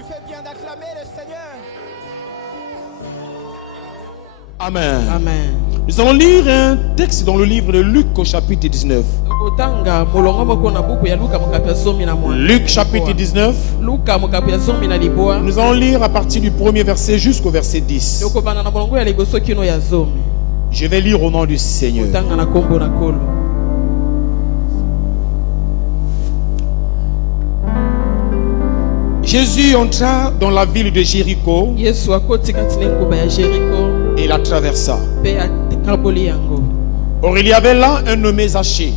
Tu fais bien d'acclamer le Seigneur. Amen. Amen. Nous allons lire un texte dans le livre de Luc au chapitre 19. Luc chapitre 19. Nous allons lire à partir du premier verset jusqu'au verset 10. Je vais lire au nom du Seigneur. Jésus entra dans la ville de Jéricho et la traversa. Or il y avait là un nommé Zachée.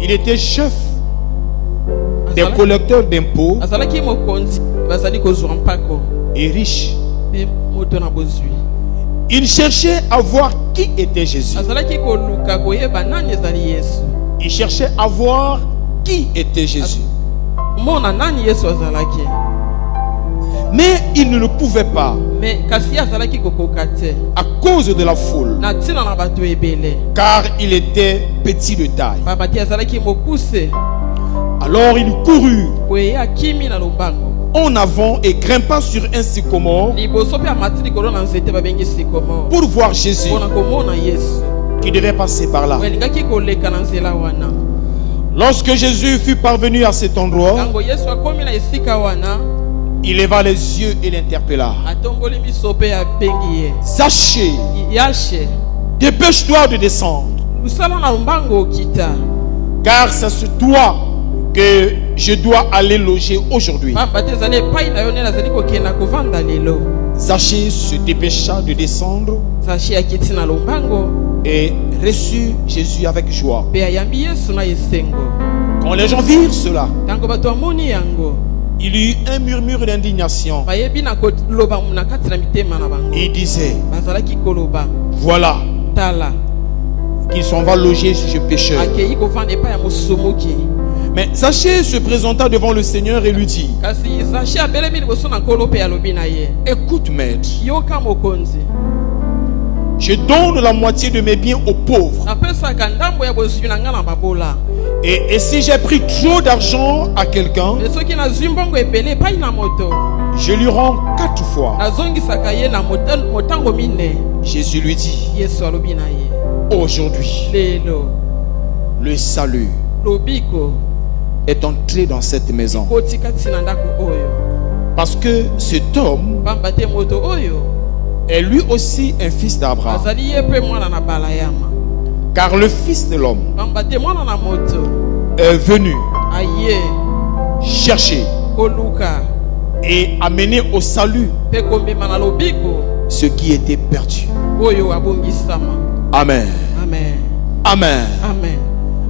Il était chef des collecteurs d'impôts et riche. Il cherchait à voir qui était Jésus. Il cherchait à voir qui était Jésus. Mais il ne le pouvait pas à cause de la foule, car il était petit de taille. Alors il courut en avant et grimpa sur un sycomore pour voir Jésus qui devait passer par là. Lorsque Jésus fut parvenu à cet endroit, il leva les yeux et l'interpella. Zachée, dépêche-toi de descendre, car c'est sur toi que je dois aller loger aujourd'hui. Zachée se dépêcha de descendre et reçut Jésus avec joie. Quand les gens virent cela, il y eut un murmure d'indignation. Il disait, voilà qu'il s'en va loger ce pécheur. Mais Zachée se présenta devant le Seigneur et lui dit, écoute, maître, je donne la moitié de mes biens aux pauvres. Et si j'ai pris trop d'argent à quelqu'un, je lui rends 4 fois. Jésus lui dit, aujourd'hui, le salut est entré dans cette maison. Parce que cet homme est lui aussi un fils d'Abraham. Car le Fils de l'homme est venu chercher et amener au salut ce qui était perdu. Amen. Amen. Amen. Amen.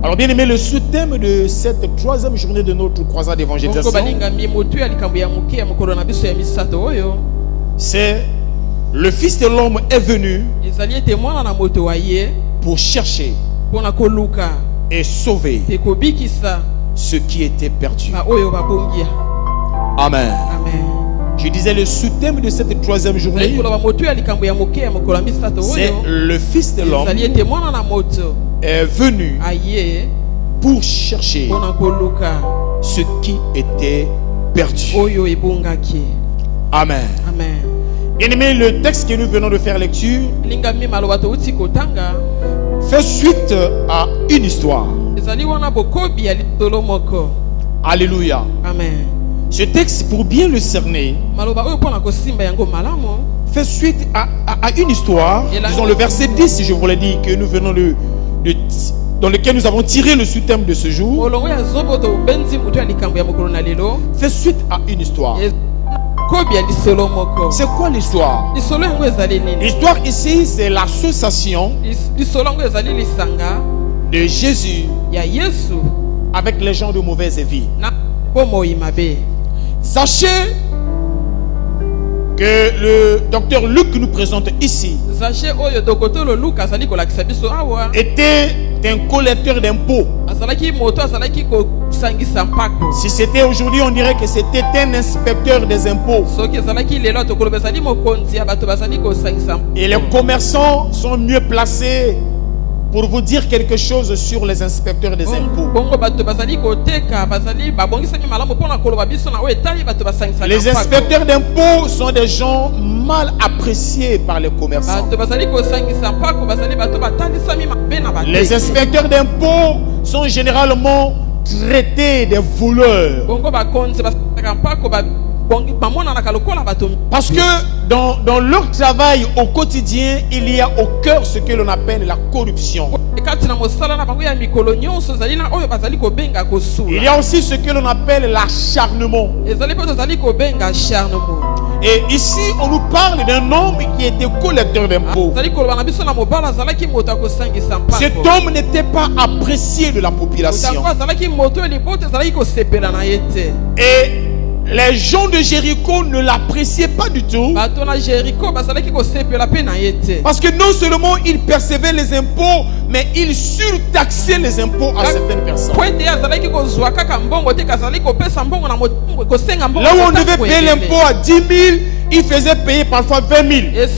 Alors bien aimé, le sous-thème de cette 3e journée de notre croisade d'évangélisation, c'est le Fils de l'homme est venu pour chercher et sauver ce qui était perdu. Amen. Amen. Je disais le sous-thème de cette 3e journée, c'est le Fils de l'homme est venu pour chercher ce qui était perdu. Amen. Amen. Bien aimé, le texte que nous venons de faire lecture fait suite à une histoire. Alléluia. Amen. Ce texte, pour bien le cerner, fait suite à une histoire, disons le verset 10, si je vous l'ai dit, que nous venons dans lequel nous avons tiré le sous-thème de ce jour, fait suite à une histoire. C'est quoi l'histoire? L'histoire ici, c'est l'association de Jésus avec les gens de mauvaise vie. Sachez que le docteur Luc nous présente ici était un collecteur d'impôts. Si c'était aujourd'hui, on dirait que c'était un inspecteur des impôts. Et les commerçants sont mieux placés pour vous dire quelque chose sur les inspecteurs des impôts. Les inspecteurs d'impôts sont des gens mal appréciés par les commerçants. Les inspecteurs d'impôts sont généralement traités des voleurs. Parce que dans leur travail au quotidien, il y a au cœur ce que l'on appelle la corruption. Il y a aussi ce que l'on appelle l'acharnement. Et ici, on nous parle d'un homme qui était collecteur d'impôts. Cet homme n'était pas apprécié de la population. Et les gens de Jéricho ne l'appréciaient pas du tout. Parce que non seulement ils percevaient les impôts, mais ils surtaxaient les impôts à certaines personnes. Là où on devait payer l'impôt à 10 000, ils faisaient payer parfois 20 000. Et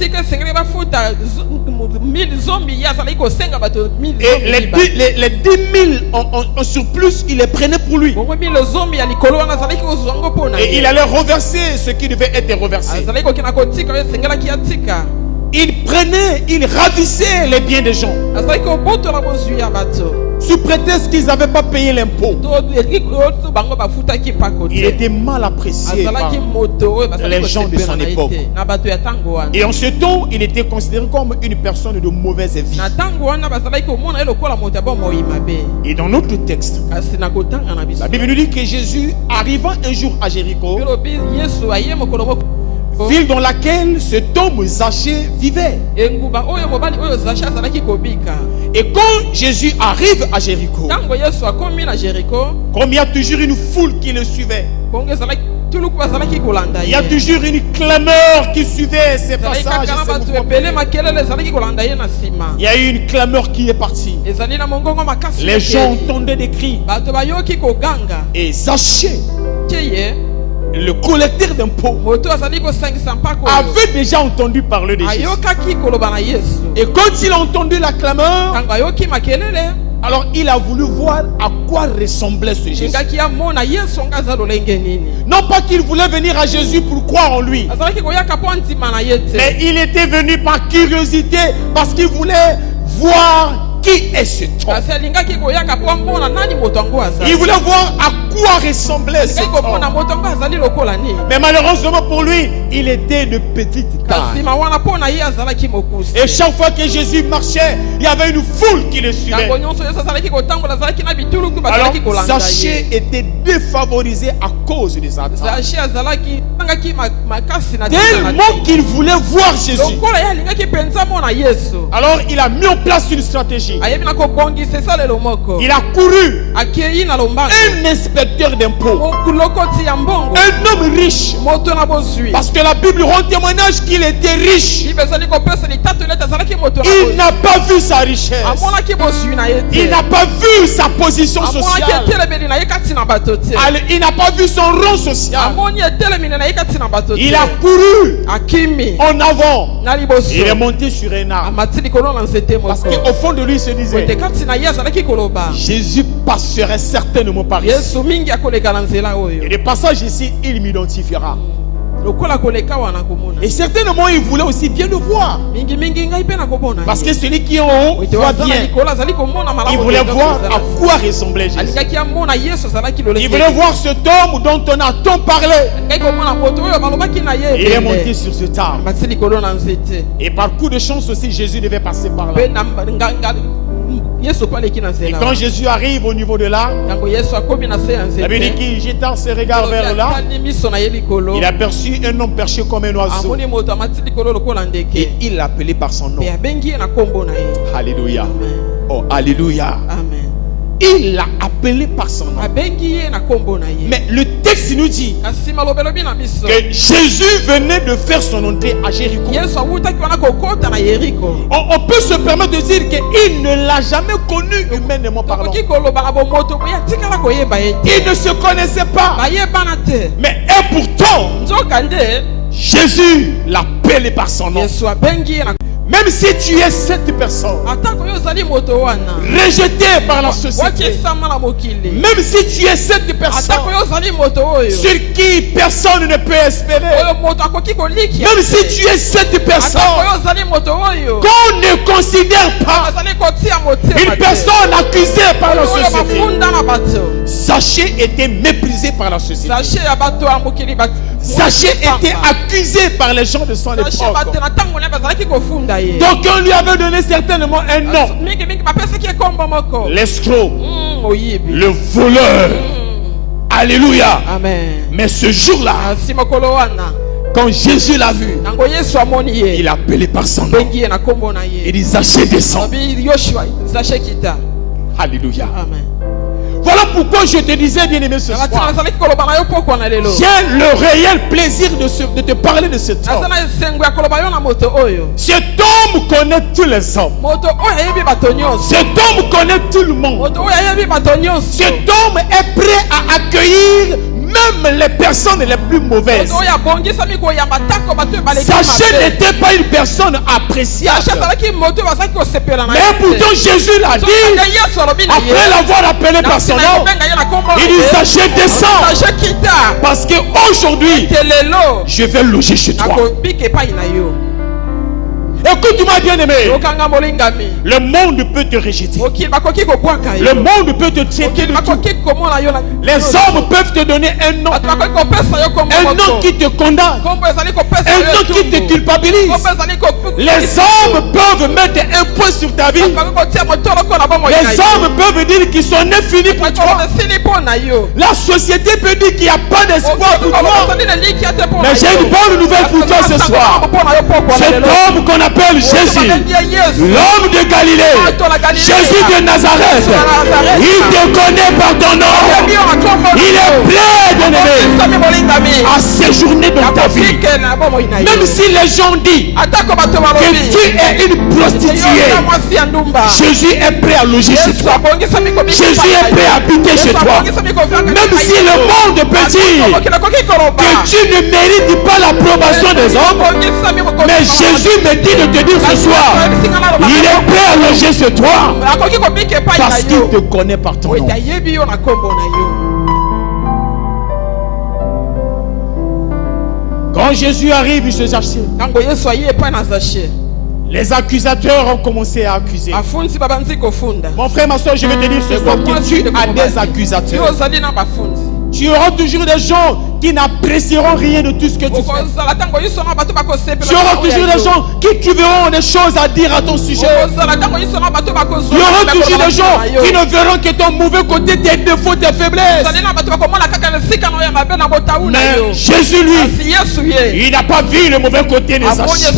les 10 000 en surplus, il les prenait pour lui. Et il allait reverser ce qui devait être reversé. Il prenait, il ravissait les biens des gens. Sous prétexte qu'ils n'avaient pas payé l'impôt. Il était mal apprécié par les gens de son époque. Et en ce temps, il était considéré comme une personne de mauvaise vie. Et dans notre texte, la Bible nous dit que Jésus, arrivant un jour à Jéricho, ville dans laquelle cet homme Zachée vivait. Et quand Jésus arrive à Jéricho, comme il y a toujours une foule qui le suivait, il y a toujours une clameur qui suivait ces passages. Il y a eu une clameur qui est partie. Les gens entendaient des cris. Et Zachée, le collecteur d'impôts, avait déjà entendu parler de Jésus. Et quand il a entendu la clameur, alors il a voulu voir à quoi ressemblait ce Jésus. Non pas qu'il voulait venir à Jésus pour croire en lui, mais il était venu par curiosité parce qu'il voulait voir qui est cet homme. Il voulait voir à quoi ressemblait cet homme. Mais malheureusement pour lui, il était de petite taille. Et chaque fois que Jésus marchait, il y avait une foule qui le suivait. Alors Zachée était défavorisé à cause des attaques. Tellement qu'il voulait voir Jésus. Alors il a mis en place une stratégie. Il a couru un inspecteur d'impôts, un homme riche, parce que la Bible rend témoignage qu'il était riche. Il n'a pas vu sa richesse, il n'a pas vu sa position sociale, il n'a pas vu son rang social. Il a couru en avant. Il est monté sur un arbre, parce qu'au fond de lui, il se disait, Jésus passerait certainement par ici. Et le passage ici, il m'identifiera. Et certainement, il voulait aussi bien le voir. Parce que celui qui est en haut voit bien. Il voulait voir à quoi ressemblait Jésus. Il voulait voir cet homme dont on a tant parlé. Il est monté sur ce arbre. Et par coup de chance aussi, Jésus devait passer par là. Et quand Jésus arrive au niveau de l'arbre, la Bible dit qu'il jeta ses regards vers là. Il a aperçu un homme perché comme un oiseau. Et il l'a appelé par son nom. Alléluia. Oh, alléluia. Il l'a appelé par son nom. Mais le texte nous dit que Jésus venait de faire son entrée à Jéricho. On peut se permettre de dire qu'il ne l'a jamais connu humainement parlant. Il ne se connaissait pas. Mais et pourtant, Jésus l'a appelé par son nom. Même si tu es cette personne rejetée par la société, même si tu es cette personne sur qui personne ne peut espérer, même si tu es cette personne qu'on ne considère pas une personne accusée par la société. Zaché était méprisé par la société. Zaché était accusé par les gens de son époque. Donc on lui avait donné certainement un nom. L'escroc, le voleur. Alléluia. Amen. Mais ce jour-là, quand Jésus l'a vu, il a appelé par son nom. Il dit Zaché descend. Alléluia. Amen. Voilà pourquoi je te disais, bien-aimé, ce soir, j'ai le réel plaisir de te parler de cet homme. Cet homme connaît tous les hommes. Cet homme connaît tout le monde. Cet homme est prêt à accueillir même les personnes les plus mauvaises. Zaché n'était pas une personne appréciable. Mais pourtant Jésus l'a dit, après l'avoir appelé par son nom, il dit Zaché descend. Parce qu'aujourd'hui, je vais loger chez toi. Écoute-moi, bien-aimé. Le monde peut te rejeter. Le monde peut te traiter de tout. Les hommes peuvent te donner un nom. Un nom qui te condamne. Un nom qui te culpabilise. Les hommes peuvent mettre un point sur ta vie. Les hommes peuvent dire qu'ils sont infinis pour toi. La société peut dire qu'il n'y a pas d'espoir pour toi. Mais j'ai une bonne nouvelle pour toi ce soir. Cet homme qu'on appelle Jésus, l'homme de Galilée, Jésus de Nazareth, il te connaît par ton nom. Il est prêt, bien-aimé, à séjourner dans ta vie. Même si les gens disent que tu es une prostituée, Jésus est prêt à loger chez toi. Jésus est prêt à habiter chez toi. Même si le monde peut dire que tu ne mérites pas l'approbation des hommes, mais Jésus me dit de te dire ce soir, il est prêt à loger chez toi parce qu'il te connaît par ton nom. Quand Jésus arrive chez Zaché, les accusateurs ont commencé à accuser. Mon frère, ma soeur, je vais te dire ce soir que tu as des accusateurs. Tu auras toujours des gens qui n'apprécieront rien de tout ce que tu fais. Tu auras toujours des gens qui trouveront des choses à dire à ton sujet. Il y aura toujours des gens qui ne verront que ton mauvais côté, tes défauts, tes faiblesses. Mais Jésus, lui, il n'a pas vu le mauvais côté de Zaché.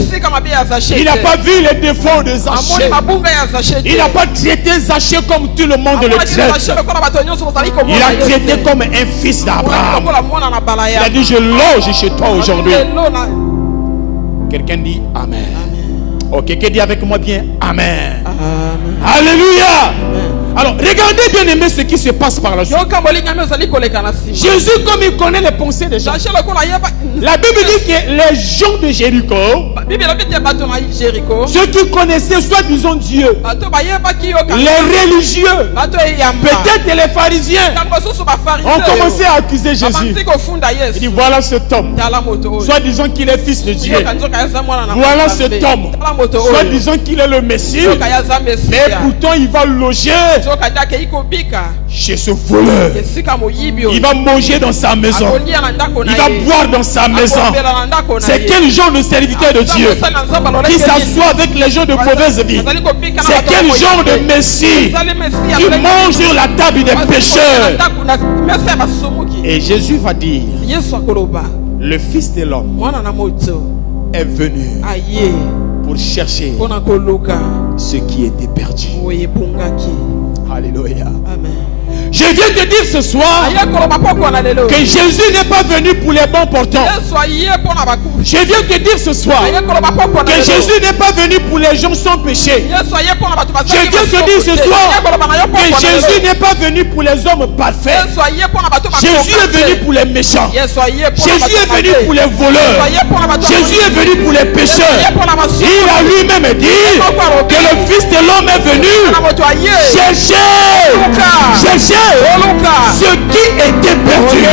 Il n'a pas vu les défauts de Zaché. Il n'a pas traité Zaché comme tout le monde le traite. Il a traité comme un fils d'Abraham. Il a dit je loge chez toi aujourd'hui. Quelqu'un dit Amen. Oh, quelqu'un dit avec moi bien Amen. Alléluia. Alors, regardez bien aimé ce qui se passe par la suite. Jésus, comme il connaît les pensées des gens, la Bible dit que les gens de Jéricho, ceux qui connaissaient soit disons Dieu, les religieux, peut-être les pharisiens, ont commencé à accuser Jésus. Il dit voilà cet homme, soit disons qu'il est fils de Dieu. Voilà cet homme, soit disons qu'il est le Messie, mais pourtant il va loger chez ce voleur. Il va manger dans sa maison. Il va boire dans sa maison. C'est quel genre de serviteur de Dieu qui s'assoit avec les gens de mauvaise vie? C'est quel genre de Messie qui mange sur la table des pécheurs? Et Jésus va dire, le Fils de l'homme est venu pour chercher ce qui était perdu. Alléluia. Amen. Je viens te dire ce soir que Jésus n'est pas venu pour les bons portants. Je viens te dire ce soir que Jésus n'est pas venu pour les gens sans péché. Je viens te dire ce soir que Jésus n'est pas venu pour les hommes parfaits. Jésus est venu pour les méchants. Jésus est venu pour les voleurs. Jésus est venu pour les pécheurs. Il a lui-même dit que le Fils de l'homme est venu chercher ce qui était perdu.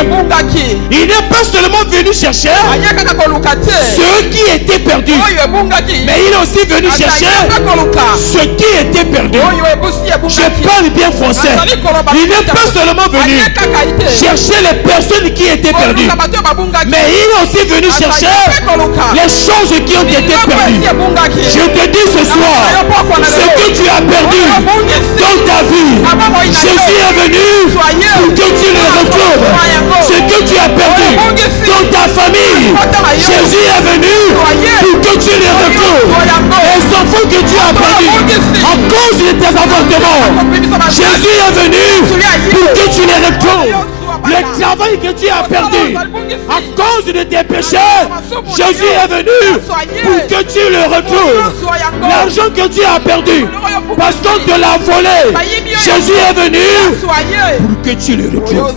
Il n'est pas seulement venu chercher ceux qui étaient perdus, mais il est aussi venu chercher ce qui était perdu. Je parle bien français. Il n'est pas seulement venu chercher les personnes qui étaient perdues, mais il est aussi venu chercher les choses qui ont été perdues. Je te dis ce soir, ce que tu as perdu dans ta vie, Jésus est venu pour que tu le retrouves. Ce que tu as perdu dans ta famille, Jésus est venu pour que tu le retrouves. Les enfants que tu as perdus à cause de tes avortements, Jésus est venu pour que tu les retrouves. Le travail que tu as perdu à cause de tes péchés, Jésus est venu pour que tu le retrouves. L'argent que tu as perdu parce qu'on te l'a volé, Jésus est venu pour que tu le retrouves.